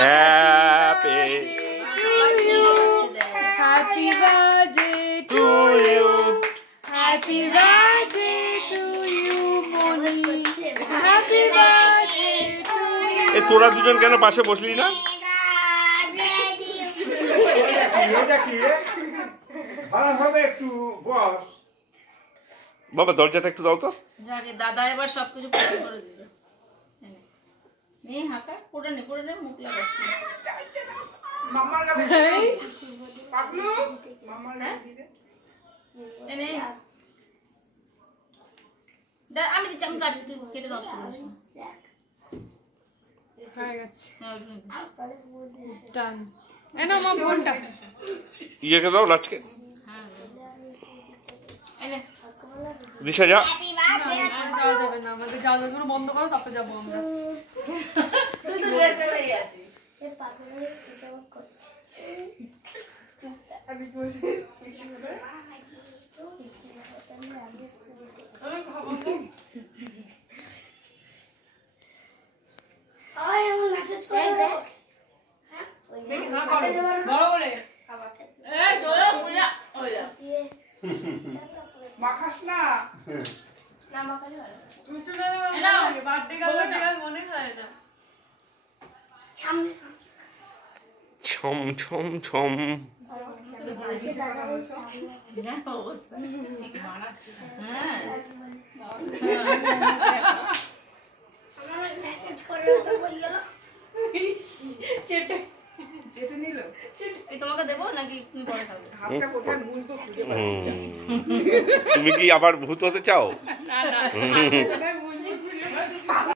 Happy happy birthday to you happy birthday to you Moni happy birthday to you. এ তোরা দুজন কেন পাশে বসলি না? বাবা দরজাটা একটু দাও তো। দাদা এবার সবকিছু পছন্দ করে দিল। হাঁকা পড়ে নে মুখ লাগাস আমি দিচ্ছি আমি কাটছি তুই কেটে নষ্ট করিস না। ইয়েকে দাও লাচকে দিশা যা বন্ধ করো তারপরে যাবো আমরা। মাখাস না ছম ছম ছম তোমাকে দেবো নাকি তুমি পরে খাবে? তুমি কি আবার ভূত হতে চাও?